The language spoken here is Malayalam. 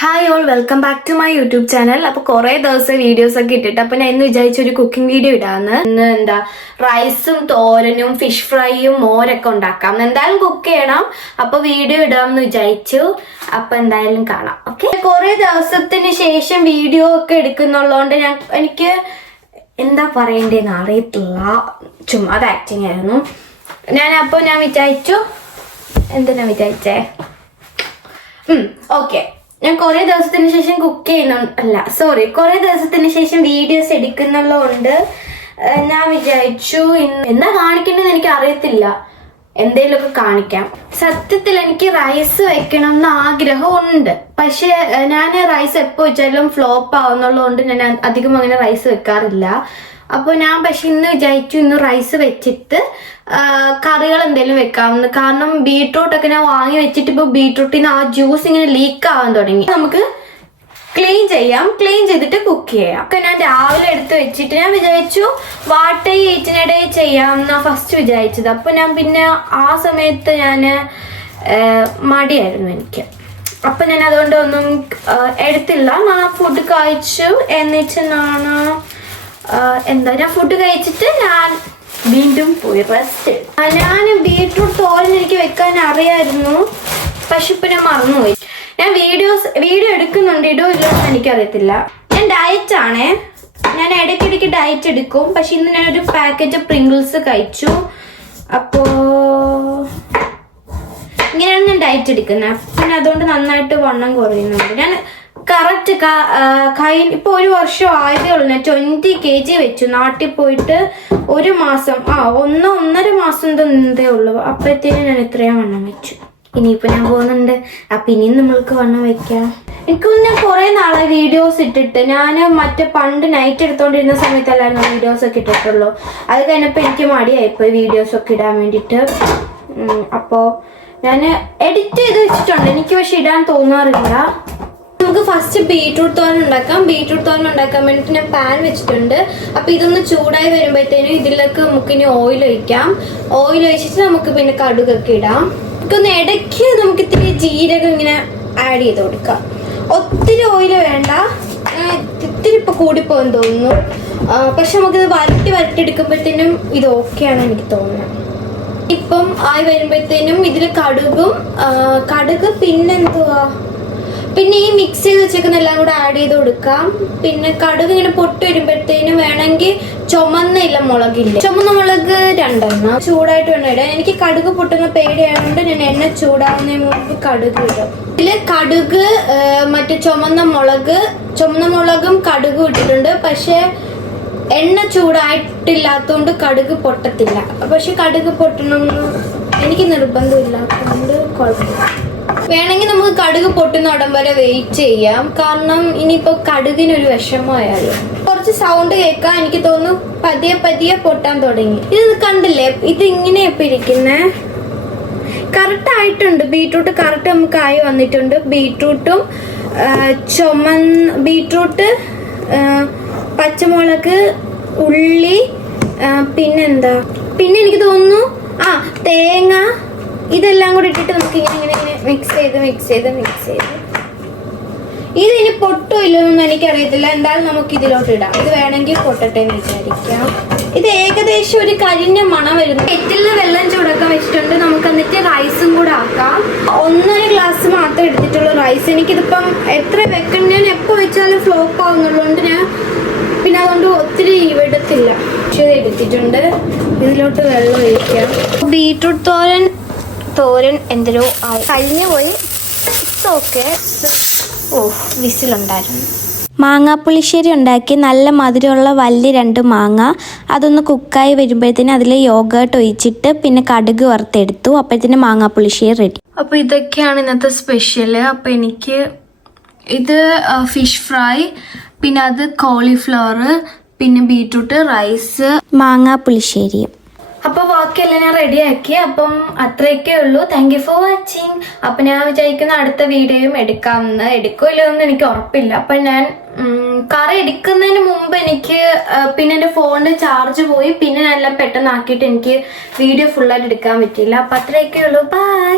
Hi all, welcome back to my YouTube channel. അപ്പൊ കുറെ ദിവസം വീഡിയോസ് ഒക്കെ ഇട്ടിട്ട് അപ്പൊ ഞാൻ ഇന്ന് വിചാരിച്ചു ഒരു കുക്കിംഗ് വീഡിയോ ഇടാന്ന്. ഇന്ന് റൈസും തോരനും ഫിഷ് ഫ്രൈയും മോരൊക്കെ ഉണ്ടാക്കാം. എന്തായാലും കുക്ക് ചെയ്യണം, അപ്പൊ വീഡിയോ ഇടാമെന്ന് വിചാരിച്ചു. അപ്പൊ എന്തായാലും കാണാം. ഓക്കെ, കുറെ ദിവസത്തിന് ശേഷം വീഡിയോ ഒക്കെ എടുക്കുന്നുള്ളതുകൊണ്ട് എനിക്ക് എന്താ പറയണ്ടേന്ന് അറിയത്തില്ല, ചുമ്മാ അത് ആക്ടിങ് ആയിരുന്നു. ഞാൻ വിചാരിച്ചു, എന്തിനാ വിചാരിച്ചേ, ഓക്കെ, ഞാൻ കുറെ ദിവസത്തിന് ശേഷം കുറെ ദിവസത്തിന് ശേഷം വീഡിയോസ് എടുക്കുന്നുള്ളതുകൊണ്ട് ഞാൻ വിചാരിച്ചു എന്താ കാണിക്കേണ്ടതെന്ന് എനിക്ക് അറിയത്തില്ല, എന്തേലൊക്കെ കാണിക്കാം. സത്യത്തിൽ എനിക്ക് റൈസ് വെക്കണം എന്ന് ആഗ്രഹമുണ്ട്, പക്ഷെ ഞാൻ റൈസ് എപ്പോ വെച്ചാലും ഫ്ലോപ്പ് ആവുന്നുള്ളതുകൊണ്ട് ഞാൻ അധികം അങ്ങനെ റൈസ് വെക്കാറില്ല. അപ്പോൾ ഞാൻ ഇന്ന് വിചാരിച്ചു ഇന്ന് റൈസ് വെച്ചിട്ട് കറികൾ എന്തെങ്കിലും വെക്കാമെന്ന്. കാരണം ബീട്രൂട്ടൊക്കെ ഞാൻ വാങ്ങി വെച്ചിട്ട് ഇപ്പോൾ ബീട്രൂട്ടിന് ആ ജ്യൂസ് ഇങ്ങനെ ലീക്ക് ആവാൻ തുടങ്ങി. നമുക്ക് ക്ലീൻ ചെയ്തിട്ട് കുക്ക് ചെയ്യാം. ഒക്കെ ഞാൻ രാവിലെ എടുത്ത് വെച്ചിട്ട് ഞാൻ വിചാരിച്ചു വാട്ടൈ 8 ഡേ ചെയ്യാമെന്നാ ഫസ്റ്റ് വിചാരിച്ചത്. അപ്പൊ ഞാൻ പിന്നെ ആ സമയത്ത് മടിയായിരുന്നു എനിക്ക്. അപ്പൊ ഞാൻ അതുകൊണ്ട് ഒന്നും എടുത്തില്ല. ഞാൻ ഫുഡ് കഴിച്ചു. എന്നിട്ടാണ് ഞാൻ ഫുഡ് കഴിച്ചിട്ട് ഞാൻ വീണ്ടും പോയി റെസ്റ്റ്. ഞാൻ ബീട്രൂട്ട് തോരൻ എനിക്ക് വെക്കാൻ അറിയായിരുന്നു, പക്ഷെ ഇപ്പൊ ഞാൻ മറന്നുപോയി. ഞാൻ വീഡിയോ എടുക്കുന്നുണ്ട്, ഇടോ ഇല്ലോന്ന് എനിക്കറിയത്തില്ല. ഞാൻ ഡയറ്റ് ആണേ, ഞാൻ ഇടയ്ക്കിടയ്ക്ക് ഡയറ്റ് എടുക്കും. പക്ഷെ ഇന്ന് ഞാനൊരു പാക്കറ്റ് പ്രിങ്കിൾസ് കഴിച്ചു. അപ്പോ ഇങ്ങനെയാണ് ഞാൻ ഡയറ്റ് എടുക്കുന്നത്. പിന്നെ അതുകൊണ്ട് നന്നായിട്ട് വണ്ണം കുറയുന്നുണ്ട്. ഞാൻ കറക്റ്റ് ഇപ്പൊ 1 വർഷം ആയതേ ഉള്ളൂ. ഞാൻ 20 kg വെച്ചു. നാട്ടിൽ പോയിട്ട് 1 മാസം 1.5 മാസം നിന്നതേ ഉള്ളൂ. അപ്പോഴത്തേനും ഞാൻ ഇത്രയും വണ്ണം വെച്ചു. ഇനിയിപ്പോ ഞാൻ പോകുന്നുണ്ട്. അപ്പൊ ഇനിയും നമ്മൾക്ക് വണ്ണം വെക്കാം. എനിക്കൊന്നും ഞാൻ കുറെ നാളെ വീഡിയോസ് ഇട്ടിട്ട്, ഞാൻ പണ്ട് നൈറ്റ് എടുത്തോണ്ടിരുന്ന സമയത്തല്ലായിരുന്നു വീഡിയോസ് ഒക്കെ ഇട്ടിട്ടുള്ളൂ. അത് കഴിഞ്ഞപ്പോ എനിക്ക് മടിയായിപ്പോയി വീഡിയോസ് ഒക്കെ ഇടാൻ വേണ്ടിട്ട്. അപ്പോ ഞാൻ എഡിറ്റ് ചെയ്ത് വെച്ചിട്ടുണ്ട്, എനിക്ക് പക്ഷെ ഇടാൻ തോന്നാറില്ല. നമുക്ക് ഫസ്റ്റ് ബീട്രൂട്ട് തോരൻ ഉണ്ടാക്കാം. ബീട്രൂട്ട് തോരൻ ഉണ്ടാക്കാൻ വേണ്ടിട്ട് ഞാൻ പാൻ വെച്ചിട്ടുണ്ട്. അപ്പൊ ഇതൊന്ന് ചൂടായി വരുമ്പോഴത്തേനും ഇതിലേക്ക് നമുക്ക് ഇനി ഓയിൽ ഒഴിക്കാം. ഓയിൽ ഒഴിച്ചിട്ട് നമുക്ക് പിന്നെ കടുകൊക്കെ ഇടാം. നമുക്കൊന്ന് ഇടയ്ക്ക് നമുക്ക് ഇത്തിരി ജീരകം ഇങ്ങനെ ആഡ് ചെയ്ത് കൊടുക്കാം. ഒത്തിരി ഓയിൽ വേണ്ട, ഇത്തിരി ഇപ്പൊ കൂടിപ്പോയെന്ന് തോന്നുന്നു. പക്ഷെ നമുക്കിത് വരട്ടി എടുക്കുമ്പോഴത്തേനും ഇത് ഓക്കെയാണ് എനിക്ക് തോന്നുന്നത്. ഇപ്പം ആയി വരുമ്പോഴത്തേനും ഇതിൽ കടുക് പിന്നെ ഈ മിക്സ് ചെയ്ത് വെച്ചേക്കുന്ന എല്ലാം കൂടെ ആഡ് ചെയ്ത് കൊടുക്കാം. പിന്നെ കടുക് ഇങ്ങനെ പൊട്ടി വരുമ്പോഴത്തേനും വേണമെങ്കിൽ ചുമന്ന മുളക് 2 ചൂടായിട്ട് വേണം ഇടാൻ. എനിക്ക് കടുക് പൊട്ടുന്ന പേടിയായതുകൊണ്ട് ഞാൻ എണ്ണ ചൂടാവുന്നതിന് മുമ്പ് കടുക് ഇടും. ഇതില് കടുക് ചുമന്ന മുളകും കടുകും ഇട്ടിട്ടുണ്ട്. പക്ഷെ എണ്ണ ചൂടായിട്ടില്ലാത്തതുകൊണ്ട് കടുക് പൊട്ടത്തില്ല. പക്ഷെ കടുക് പൊട്ടണമെന്ന് എനിക്ക് നിർബന്ധമില്ലാത്തതുകൊണ്ട് കുഴപ്പമില്ല. വേണമെങ്കിൽ നമുക്ക് കടുക് പൊട്ടുന്ന ഉടൻ വരെ വെയിറ്റ് ചെയ്യാം. കാരണം ഇനിയിപ്പോ കടുകിനൊരു വിഷമമായാലും കുറച്ച് സൗണ്ട് കേൾക്കാൻ എനിക്ക് തോന്നുന്നു പതിയെ പൊട്ടാൻ തുടങ്ങി. ഇത് കണ്ടില്ലേ, ഇത് ഇങ്ങനെയപ്പോ ഇരിക്കുന്നേ. കറക്റ്റ് ആയിട്ടുണ്ട്. ബീട്രൂട്ട് കറക്റ്റ് നമുക്ക് ആയി വന്നിട്ടുണ്ട്. ബീട്രൂട്ട്, പച്ചമുളക്, ഉള്ളി, പിന്നെ എനിക്ക് തോന്നുന്നു തേങ്ങ, ഇതെല്ലാം കൂടി ഇട്ടിട്ട് നമുക്ക് ഇങ്ങനെ മിക്സ് ചെയ്ത് ഇതിനി പൊട്ടോ ഇല്ലെന്നൊന്നും എനിക്കറിയത്തില്ല. എന്തായാലും നമുക്ക് ഇതിലോട്ട് ഇടാം. ഇത് വേണമെങ്കിൽ പൊട്ടട്ടെ എന്ന് വിചാരിക്കാം. ഇത് ഏകദേശം ഒരു കരിഞ്ഞ മണം വരുന്നു. കെറ്റിലിൽ വെള്ളം ചൂടാക്കാൻ വെച്ചിട്ടുണ്ട്. നമുക്ക് എന്നിട്ട് റൈസും കൂടെ ആക്കാം. 1.5 ഗ്ലാസ് മാത്രമേ എടുത്തിട്ടുള്ളൂ റൈസ്. എനിക്കിതിപ്പം എത്ര വെക്കണം, ഞാൻ എപ്പോൾ വെച്ചാലും ഫ്ലോപ്പ് ആവുന്നുള്ളതുകൊണ്ട് ഞാൻ പിന്നെ അതുകൊണ്ട് ഒത്തിരി ഇടത്തില്ല. പക്ഷേ എടുത്തിട്ടുണ്ട്. ഇതിലോട്ട് വെള്ളം ഒഴിക്കാം. ബീട്രൂട്ട് തോരൻ എന്തോ കഴിഞ്ഞു പോയി. ഓക്കെ, വിസിലുണ്ടായിരുന്നു. മാങ്ങാപ്പുളിശ്ശേരി ഉണ്ടാക്കി. നല്ല മധുരമുള്ള വലിയ 2 മാങ്ങ, അതൊന്ന് കുക്കായി വരുമ്പോഴത്തേനും അതിൽ യോഗേർട്ട് ഒഴിച്ചിട്ട് പിന്നെ കടുക് വറുത്തെടുത്തു. അപ്പോഴത്തേനും മാങ്ങാപ്പുളിശ്ശേരി റെഡി. അപ്പോൾ ഇതൊക്കെയാണ് ഇന്നത്തെ സ്പെഷ്യൽ. അപ്പോൾ എനിക്ക് ഇത് ഫിഷ് ഫ്രൈ, പിന്നെ അത് കോളിഫ്ലവർ, പിന്നെ ബീട്രൂട്ട്, റൈസ്, മാങ്ങാപ്പുളിശ്ശേരി. അപ്പൊ ബാക്കിയെല്ലാം ഞാൻ റെഡിയാക്കി. അപ്പം അത്രയൊക്കെ ഉള്ളൂ. Thank you for watching. അപ്പൊ ഞാൻ വിചാരിക്കുന്ന അടുത്ത വീഡിയോയും എടുക്കുമല്ലോ എന്ന് എനിക്ക് ഉറപ്പില്ല. അപ്പൊ ഞാൻ കറി എടുക്കുന്നതിന് മുമ്പ് പിന്നെ എന്റെ ഫോണിന്റെ ചാർജ് പോയി. പിന്നെ ഞാൻ എല്ലാം പെട്ടെന്ന് ആക്കിയിട്ട് എനിക്ക് വീഡിയോ ഫുള്ളായിട്ട് എടുക്കാൻ പറ്റിയില്ല. അപ്പൊ അത്രയൊക്കെ ഉള്ളൂ. ബൈ.